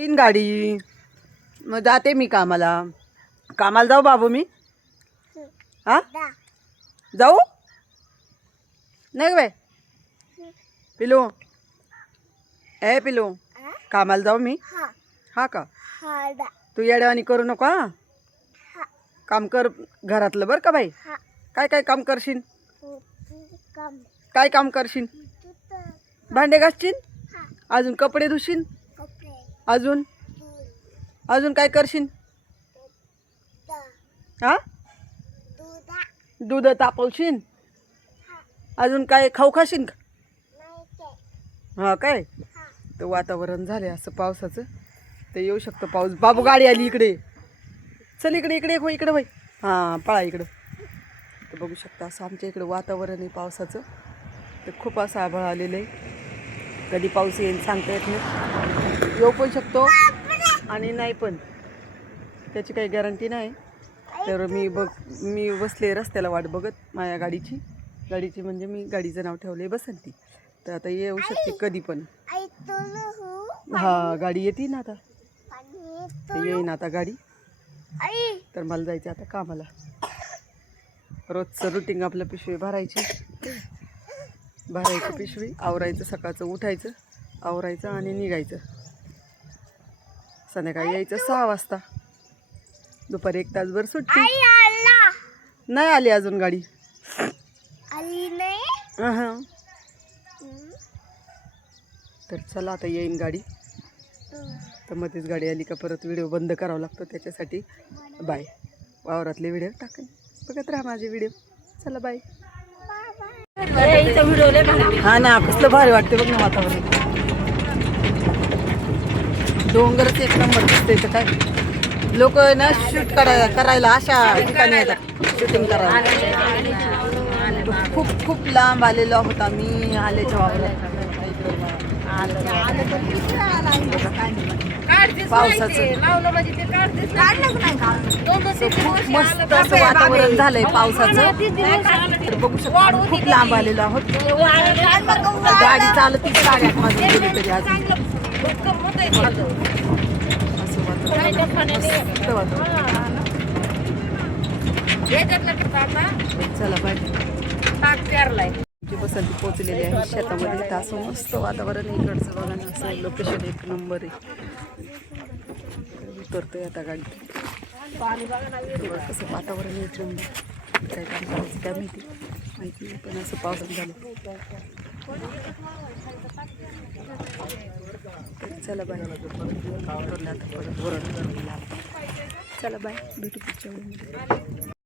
तीन गाडी मग जाते मी कामाला जाऊ बाबू मी हा जाऊ नाही बाय पिलू ए पिलू कामाला जाऊ मी हा का तू येड्यावानी करू नको हा काम कर घरातलं बरं का बाई काय काय काम करशील काय काम करशील भांडे घासशील अजून कपडे धुशील अजून अजून काय करशील हा दूध तापवशील अजून काय खाऊ खाशील हा काय तर वातावरण झाले असं पावसाचं ते येऊ शकतं पाऊस बाबू गाडी आली इकडे चल इकडे इकडे हो इकडे बाई हां पळा इकडं तर बघू शकता असं आमच्या इकडं वातावरण आहे पावसाचं तर खूप असं आभाळ आलेलं आहे कधी पाऊस येईल सांगता येत नाही येऊ पण शकतो आणि नाही पण त्याची काही गॅरंटी नाही तर मी बसले रस्त्याला वाट बघत माझ्या गाडीची म्हणजे मी गाडीचं नाव ठेवलं आहे बसंती तर आता येऊ शकते कधी पण हा गाडी येते ना आता येईन आता गाडी तर मला जायचं आता कामाला रोजचं रुटीन आपलं पिशवी भरायची पिशवी आवरायचं सकाळचं उठायचं आवरायचं आणि निघायचं संध्याकाळी यायचं 6 वाजता दुपारी 1 तासभर सुट्टी नाही आली अजून गाडी तर चला आता येईन गाडी तर मध्येच गाडी आली का परत व्हिडिओ बंद करावा लागतो त्याच्यासाठी बाय वावरातले व्हिडिओ टाकेन बघत राहा माझे व्हिडिओ चला बाय हा ना कसलं भारी वाटते बघ ना वातावरण डोंगरच एक नंबर दिसते तर काय लोक ना शूट करायला अशा ठिकाणी येतात शूटिंग करायला खूप खूप लांब आलेलो आहोत आम्ही आल्याच्या वावरात पावसाचं खूप मस्त असं वातावरण झालंय पावसाचं तर बघू शकता खूप लांब आलेलो आहोत गाडी चालत 8:30 वाजून गेली तरी अजून असं वातावरण चला बाय बसंती पोचलेली आहे शेतामध्ये असं मस्त वातावरण इकडचं बघा ना असं लोकेशन 1 नंबर आहे उतरतोय आता गाडी कसं वातावरण 1 नंबर काय काम करायचं काय माहिती नाही पण असं पावसाळ्यात झालं चला बाय उतरलं आता परत वरण चला बाय भेटू पुढच्या वेळेमध्ये